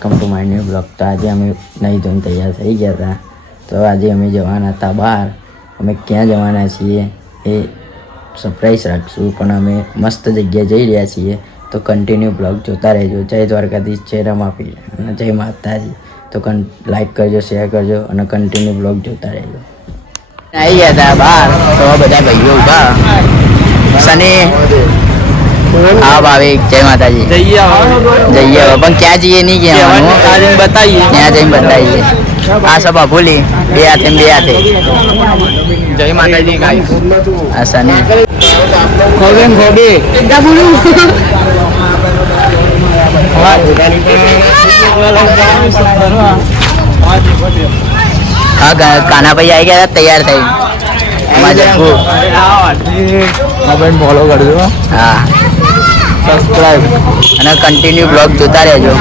Welcome to my new blog. તો આજે અમે નહીં ધોઈને તૈયાર થઈ ગયા હતા. તો આજે અમે જવાના હતા બહાર. અમે ક્યાં જવાના છીએ એ સરપ્રાઈઝ રાખશું, પણ અમે મસ્ત જગ્યાએ જઈ રહ્યા છીએ. તો કન્ટિન્યુ બ્લોગ જોતા રહેજો. જય દ્વારકાધીશ, જય રમાપીર અને જય માતાજી. તો લાઈક કરજો, શેર કરજો અને કન્ટિન્યુ બ્લોગ જોતા રહેજો. આવી ગયા હતા બહાર, તો બધા ભાઈઓ ઉભા. સની હા ભાવિક, જય માતાજી. જઈએ પણ ક્યાં જઈએ નહીં કહેવાનું, બતાવીએ ત્યાં જઈને બતાવીએ. આ સભા ભૂલી બે હાથે જય માતાજી. આ સની હા કાનાભાઈ આવી ગયા તૈયાર થઈ. ફોલો કરજો, હા સબસ્ક્રાઇબ અને કન્ટિન્યુ બ્લોગ જોતા રહેજો.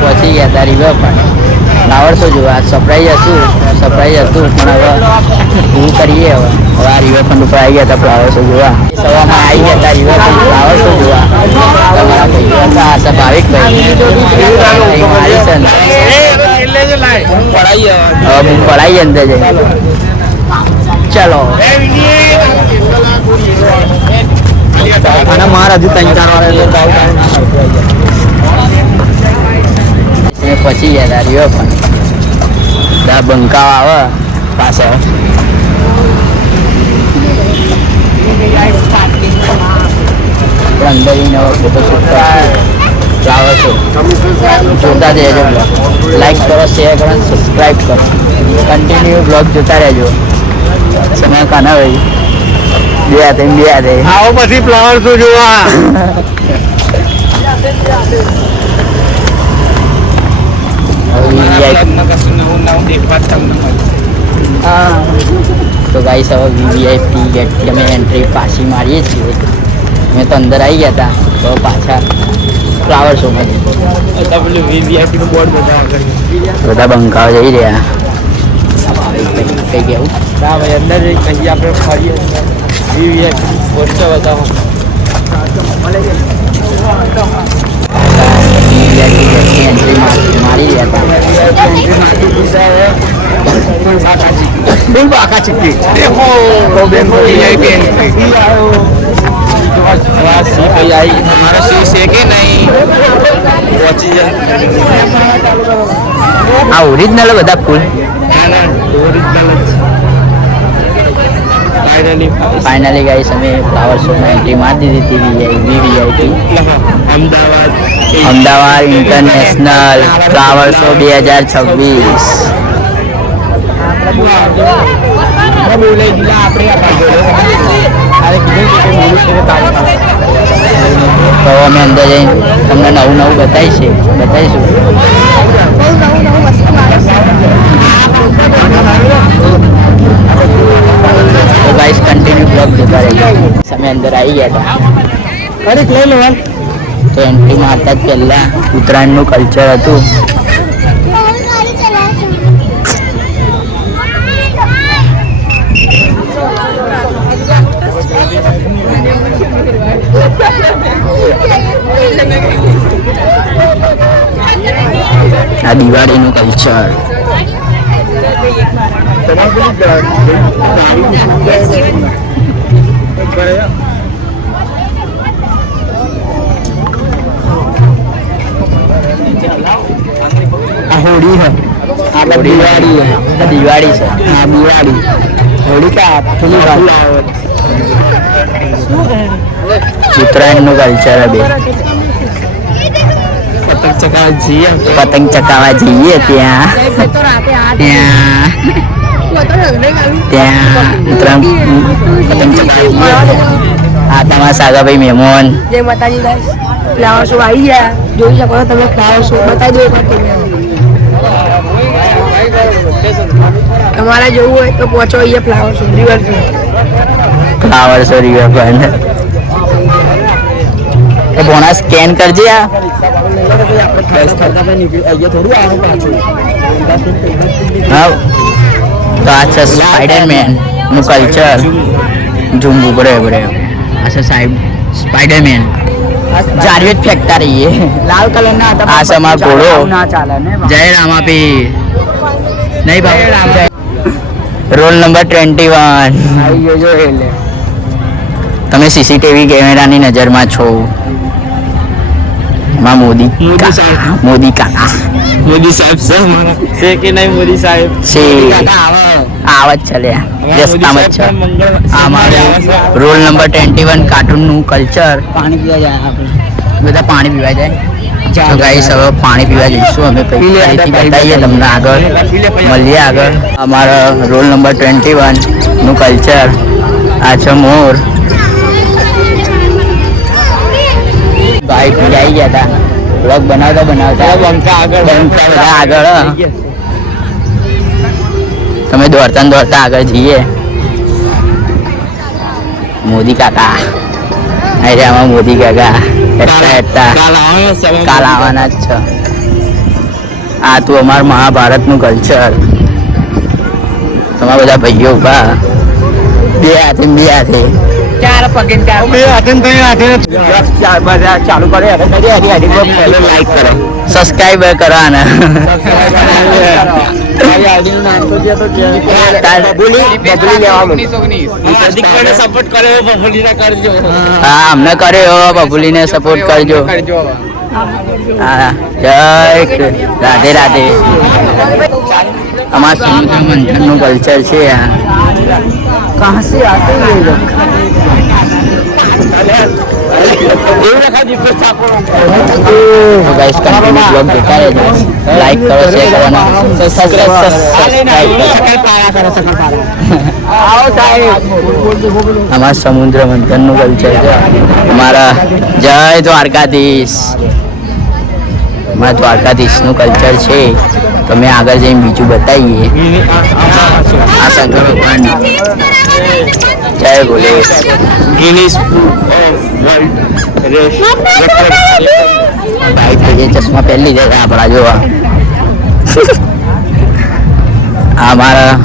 પહોંચી ગયા હતા રિવર પણ ફ્લાવર શો જોવા. સરપ્રાઈઝ હતું પણ હવે શું કરીએ. હવે આ રિવરફ્રન્ટ ઉપર આવી ગયા હતા ફ્લાવર શો જોવા. સવારમાં આવી ગયા હતા રિવરફ્રન્ટ ફ્લાવર શો જોવા. તમારા ભાઈઓ હતા આશા ભાવિકભાઈ પડાઈ અંદર જઈ. ચલો અને મારા હજુ 3-4 પછી ગયા હતા રિવર પણ બંકાવ આવે પાછળ. અંદર ફોટોશૂટ ફ્લાવર શો જોતા રહેજો. લાઈક કરો, શેર કરો, સબસ્ક્રાઈબ કરો. કન્ટિન્યુ બ્લોગ જોતા રહેજો. સમય કાના ભાઈ બે હાથે આવો પછી ફ્લાવર શો જોવા. તો ગાઈસ હવે વીવીઆઈપી ગેટથી અમે એન્ટ્રી પાછી મારીએ છીએ. અમે તો અંદર આવી ગયા હતા, તો પાછા ફ્લાવર શોમાં વીવીઆઈપીનું બોર્ડ બધા બંકાવા જઈ રહ્યા. કઈ કેવું ના ભાઈ, અંદર કહીએ આપણે ફરીએ વીવીઆઈપી બોર્ડ બતાવો. એન્ટ્રી મારી રહ્યા હતા. ઓરિજિનલ બધા ફૂલ ફાઇનલી ગાઈસ અમે ફ્લાવર શોમાં એન્ટ્રી મારી દીધી હતી. VVIP Ahmedabad international flower show 2026. તો અમે અંદર જઈને તમને નવું બતાવીશું. તો ગાઈસ કન્ટિન્યુ બ્લોગ જોતા રહેજો. અમે અંદર આવી ગયા હતા. તો એન્ટ્રી મારતા જ પહેલાં ઉત્તરાયણનું કલ્ચર હતું. આ દિવાળીનું કલ્ચર. होली है, दिवाली है, दिवाली से हाँ दिवाली होली का उत्तरायण નું કલ્ચર બે પતંગ ચકાવા જઈએ ત્યાં ઉત્તરાયણ પતંગ ચકાવા. આ તમારા સાગાભાઈ મહેમાન. જય માતાજી ગાઈસ, ફ્લાવર શો આવી ગયા. જોઈ શકો છો તમે ફ્લાવર શો બતાવી દો. તમારે જોવું હોય તો પહોંચો અહીંયા flower show riverfront. Flower show riverfront એ બોના સ્કેન કરજે આ હા તો આ છે સ્પાઈડરમેન નું કલ્ચર ઝુંબુ બરાબર આ છે સાહેબ સ્પાઈડરમેન જારીએ જ ફેંકતા રહીએ લાલ કલર ના આ છે અમારો ઘોડો જય રામાપી નહીં ભાઈ રોલ નંબર 21 તમે સીસીટીવી કેમેરાની નજરમાં છો માં મોદી કાકા મોદી સાહેબ છે કે નહીં મોદી સાહેબ છે આવત ચાલ્યા રસ્તામાં જ છે અમારે રોલ નંબર 21 કાર્ટૂનનું કલ્ચર પાણી પીવા જાય આપણે બધા પાણી પીવા જાય તો ગાઈસ હવે પાણી પીવા જઈશું અમે પછી બતાવીએ તમને આગળ મળીએ આગળ અમારા રોલ નંબર 21 નું કલ્ચર આ છે મોર ભાઈ પીડાઈ ગયા હતા બ્લોગ બનાવતા બંકા આગળ તમે દોડતા આગળ જઈએ મોદી કાકા અરે આમાં મોદી કાકા હેઠતા કાલ આવવાના જ છે આ તું અમાર મહાભારતનું કલ્ચર તમારા બધા ભાઈઓ ઉભા બે હાથે ચાર પગે ચાલુ કરે લાઈક કરો સબસ્ક્રાઇબ કરો ને હા અમને કર્યો બબુલીને સપોર્ટ કરજો હા જય રાધે રાધે અમારા સમુદ્ર મંથનનું કલ્ચર છે આ कहाँ से आते हैं ये लोग तो गाइस कंटिन्यू ब्लॉग देखा है लाइक करो शेयर करो ना सब्सक्राइब हमारा समुद्र मंथन નું કલ્ચર છે અમારા જય દ્વારકાધીશ અમારા દ્વારકાધીશનું કલ્ચર છે તમે આગળ જઈને બીજું બતાવીએ આ શંકર ભગવાન જય બોલે गिनीज ભાઈ તો જે ચશ્મા પહેરી જાય આપણા જોવા આ મારા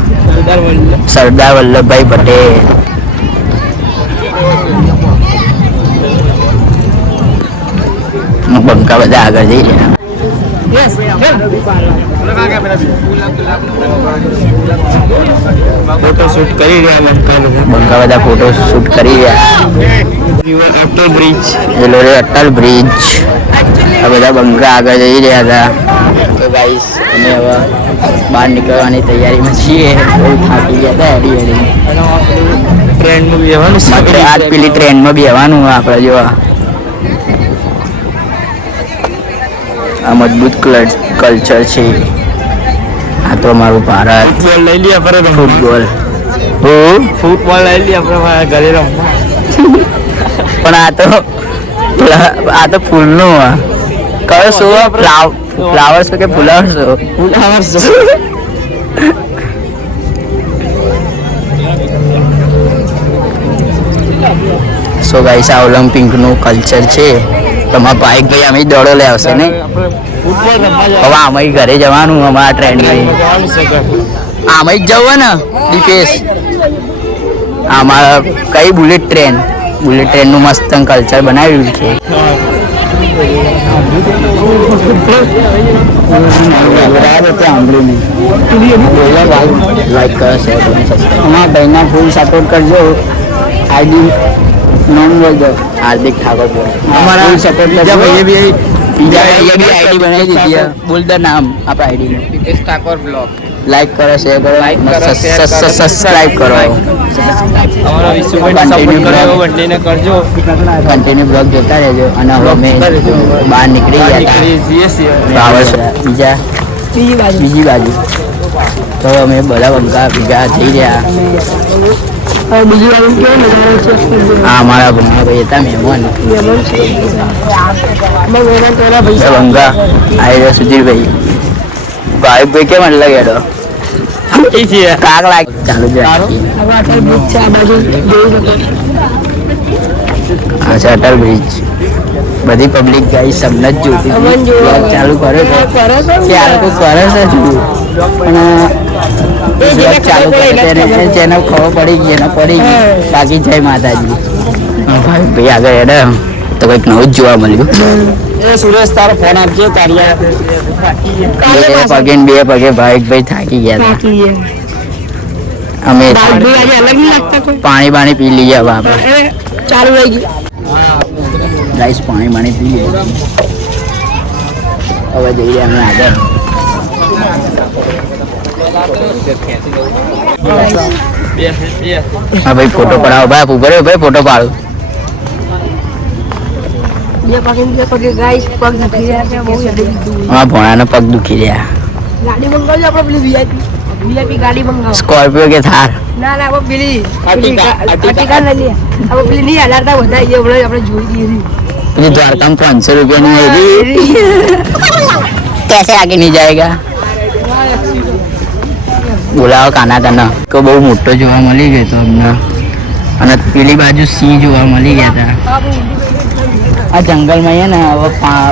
સરદાર વલ્લભભાઈ પટેલ બંકા બધા આગળ જઈ રહ્યા फोटो शूट કરી રહ્યા બંકા બધા ફોટો શૂટ કરી રહ્યા અટલ બ્રિજ એલો રે અટલ બ્રિજ આ બધા બંકા આગળ જઈ રહ્યા હતા તો ગાઈસ અમે હવે બહાર નીકળવાની તૈયારીમાં છીએ બહુ થાકી ગયા હતા હેડી ટ્રેનમાં બેવાનું આજ પેલી ટ્રેનમાં બેવાનું આપણે જોવા આ મજબૂત કલ્ચર છે આ તો અમારું ભારત લઈ લઈએ આપણે ફૂટબોલ ફૂટબોલ લઈ લઈએ આપણે ઘરે રમવા પણ આ તો ફૂલનું કયો શો ફ્લાવર શો કે ફુલાવર શો સો ગાઈસ આ ઓલિમ્પિકનું કલ્ચર છે તમારા ભાઈ ભાઈ અમે દોડો લે આવશે ને હવે અમે ઘરે જવાનું અમારા ટ્રેનમાં આમે જ જવું ને દીપેશ અમારા કઈ બુલેટ ટ્રેનનું મસ્ત કલ્ચર બનાવ્યું છે લાઈક કરો શેર કરો અમારા ભાઈના ફૂલ સપોર્ટ કરજો આઈડી નોન બોલજો હાર્દિક ઠાકોર અમારા ફૂલ સપોર્ટ કરજો બીજા આઈડી બનાવી દીધી બોલ દ નામ આપણા ID Dipesh Thakor blog like કરો શેર કરો સબસ્ક્રાઇબ કરો અમારા વિશ્વભાઈ સપોર્ટ કરો બંનેને કરજો કન્ટિન્યુ બ્લોગ જોતા રહેજો અને હવે અમે બહાર નીકળી ગયા બીજી બાજુ તો અમે બધા બંકા ભેગા જઈ રહ્યા આ અમારા ભણવા ભાઈ હતા મહેમાન બંકા આવી રહ્યા સુધીરભાઈ ભાઈ કેમ એટલે ગયો થાકી છીએ. કાક લાગ ચાલુ જ રાખીએ. આ છે અટલ બ્રિજ. બધી પબ્લિક ગાઈ સમને જ જોતી હતી. vlog ચાલુ કર્યો તો કે આ લોકો કરે છે જ પણ vlog ચાલુ કરે તેને જેને ખબર પડી ગઈ એને પડી ગઈ. બાકી જય માતાજી. ભાઈ આગળ હેડે તો કંઈક નવું જ જોવા મળ્યું. એ સુરેશ તારો ફોન આપજો તારિયા. બે પગે ભાઈ થાકી ગયા હતા. અમે પાણી બાણી પી લઈએ હવે આપણે. ચાલુ રહી ગઈ. ગાઈસ પાણી બાણી પી લઈએ. હવે જઈએ અમે આગળ. હા ભાઈ ફોટો પડાવો ભાઈ ઉભો રહ્યો ભાઈ ફોટો પાડો. હા ભોણાનો પગ દુખી રહ્યા. ગાડી મંગાવજો આપણે પેલી વીઆઈપી ગાડી મંગાવો. સ્કોર્પિયો કે થાર. ના આપણે પેલી અર્ટિકા લઈ લઈએ. આપણે પેલી નહીં હલારતા વધારે એ આપણે જોઈ દઈએ. પેલી દ્વારકામાં 500 રૂપિયાની આવી कैसे आगे नहीं जाएगा. બોલાવો કાના કાના તો બહુ મોટો જોવા મળી ગયો તો અમને. અને પેલી બાજુ સિંહ જોવા મળી ગયા હતા. આ જંગલમાં છે ને હવે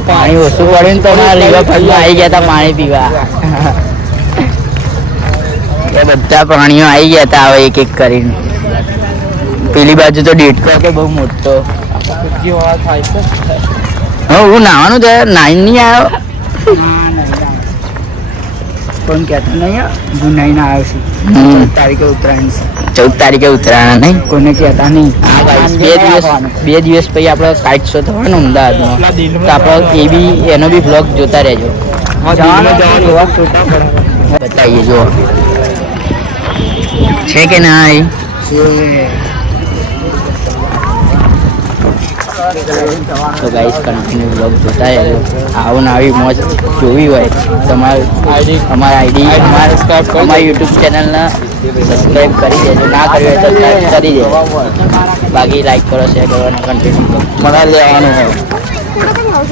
પાણી ઓછું પડ્યું ને તો અમારા રિવરફ્રન્ટમાં આવી ગયા હતા પાણી પીવા. એ બધા પ્રાણીઓ આવી ગયા હતા હવે એક એક કરીને. પેલી બાજુ તો દેડકો કે બહુ મોટો. હા હું નાવાનું છે નાઈન નહીં આવ્યો. પણ કહેતો નહીં હું નહીં આવ્યો છું. 14 તારીખે ઉત્તરાયણ નહીં કોઈને કહેતા નહીં. હા ભાઈ 2 દિવસ પછી આપણે કાઇટ શો થવાનો અમદાવાદમાં તો આપણે એનો બી બ્લોગ જોતા રહેજો. બતાવીએ જો છે કે નહીં. તો ગાઈસ કન્ટિન્યુ બ્લોગ જોતા રહેજો. આવું આવી મોજ જોવી હોય તમારે અમારા આઈડી અમારી યુટ્યુબ ચેનલને સબસ્ક્રાઈબ કરી દેજો. ના કરી હોય તો લાઈક કરી દેજો. બાકી લાઈક કરો શેર કરો અને કન્ટિન્યુ મને લેવાનું હોય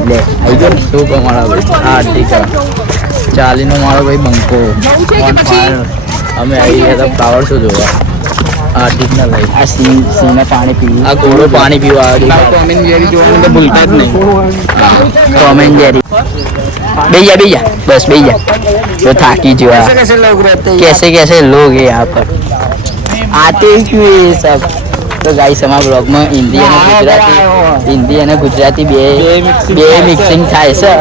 લે આવી ગયો ને શું કમાડો હા ઠીક છે. ચાલીનો મારો ભાઈ બંકો અમે આવી ગયા હતા ફ્લાવર શો જોવા. આ ઠીકના ભાઈ આ સિંહને પાણી પીવું. આ ઘોડો પાણી પીવા ટોમ એન્ડ જેરી જોવાનું તો ભૂલતા જ નહીં. ટોમ એન્ડ જેરી બેજા બસ બેજા તો થાકી જોવા. कैसे लोग हैं यहाँ पर आते ही क्यों ये सब. तो गाइस हमारा ब्लॉग में हिंदी અને ગુજરાતી બે મિક્સિંગ થાય છે.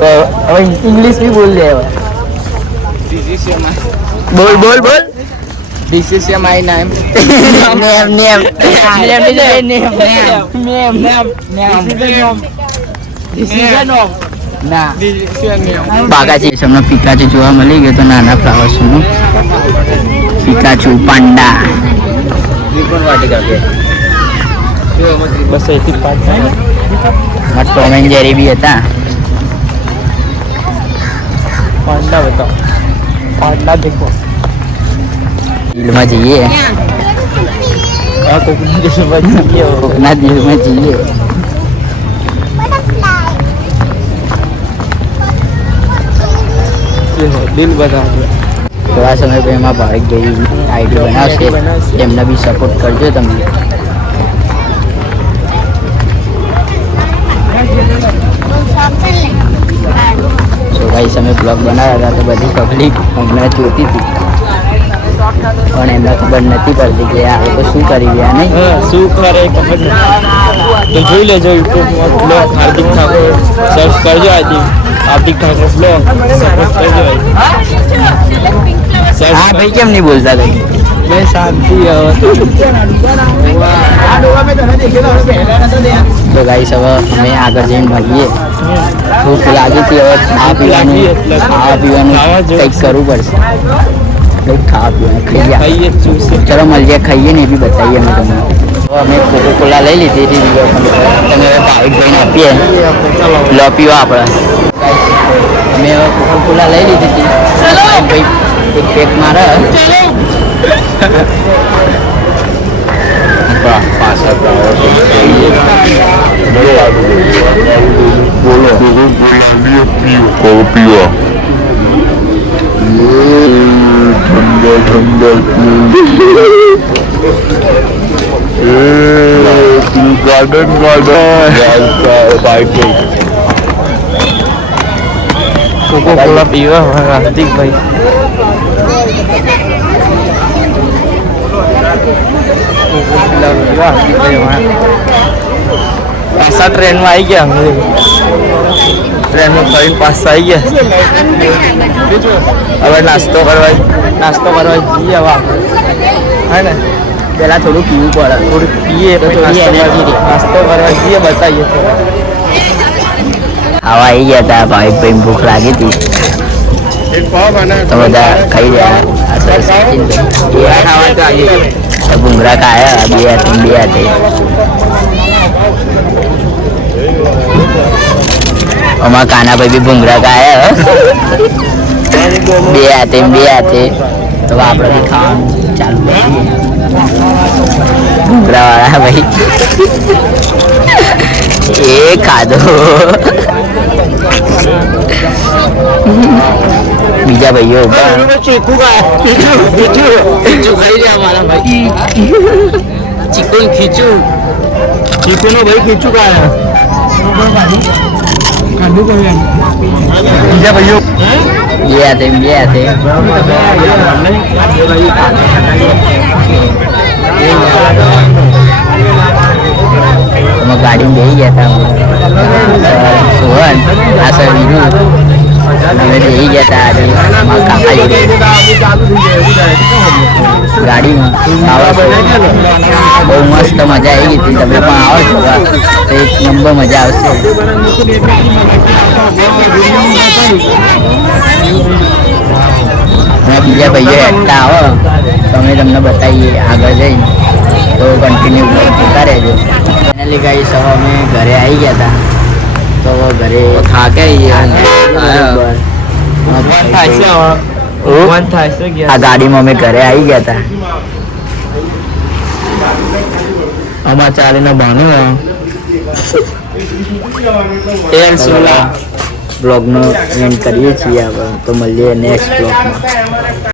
તો હવે ઇંગ્લિશ બી બોલ દે. બોલ This is my name. બાગાજી હમણાં પિકાચુ જોવા મળી ગયો તો નાના ફ્લાવર્સ નું પિકાચુ પાંડા. બસ એથી ટોમ એન્ડ જેરી બી હતા. પાંડા બતાવો. પાંડા દેખો. દિલમાં જઈએ કોકના દિલમાં જઈએ. દિલ બતાવો. થોડા સમય પછી એમાં ભાવિકભાઈ આઈડી બનાવશે એમને બી સપોર્ટ કરજો તમે. સો ગાઈસ અમે બ્લોગ બનાવ્યા હતા તો બધી પબ્લિક અમને જોતી હતી પણ એમને ખબર નથી પડતી કે આ લોકો શું કરી રહ્યા નહીં. શું કરે ખબર નથી. તો જોઈ લેજો યુટ્યુબમાં બ્લોગ હાર્દિક ઠાકોર સર્ચ કરજો. હાર્દિક ઠાકોર બ્લોગ સપોર્ટ કરજો. હા ભાઈ કેમ નહીં બોલતા તમે. મેં શાંતિ તો ગાઈસ હવે અમે આગળ જઈને ભાગીએ. ભૂખ લાગી હતી હવે ખાવા પીવાનું કંઈક કરવું પડશે. કંઈક ખાવા પીવાનું ખાઈએ ચલો મળીએ ખાઈએ ને એ બી બતાવીએ અમે તમને. અમે કોકોકોલા લઈ લીધી હતી તમે હવે ભાવિકભાઈને આપીએ લો પીવા આપણે. અમે હવે કોકોકોલા લઈ લીધી હતી ભાઈ એક પેક મારે. પાછળ કોકો કોલા પીવા હાર્દિકભાઈ પાછા ટ્રેનમાં આવી ગયા અમે ટ્રેનમાં ફરીને પાછા આવી ગયા હવે નાસ્તો કરવા જઈએ હવે આપણે હે ને પેલા થોડું પીવું પડે. થોડું પીએ પછી નાસ્તો કરવા જઈએ બતાવીએ આવા આવી ગયા હતા ભાઈ ભૂખ લાગી હતી તો બધા ખાઈ રહ્યા. ભૂંગરા ખાયા બે હાથે. અમારા કાનાભાઈ બી ભૂંગરા ખાયા બે હાથે. તો આપણે બી ખાવાનું ચાલુ કરીએ. ભૂંગરા વાળા ભાઈ એ ખાધો. બીજા ભાઈઓ ચીકુ ખીચું ચીકુનો ભાઈ ખીચું ખાયા બીજા ભાઈઓ બે હાથે. અમે ગાડીમાં બેસી ગયા હતા. સોહન આ સર વીરુ અમે બેસી ગયા હતા આજે મારા કાકા જોડે ગાડીમાં. બહુ મસ્ત મજા આવી ગઈ હતી. તમે પણ આવો છો તો એક નંબર મજા આવશે. અને બીજા ભાઈઓ હેઠતા આવો તો અમે તમને બતાવીએ આગળ જઈને. તો કન્ટિન્યુ જોતા રહેજો. ફાઇનલી ગાઈસ હવે અમે ઘરે આવી ગયા હતા. તો ઘરે થાકે આ ગાડીમાં અમે ઘરે આવી ગયા હતા. અમાર ચાલીને ભણ્યું બ્લોગનો એન્ડ કરીએ છીએ. હવે તો મળીએ નેક્સ્ટ બ્લોગમાં.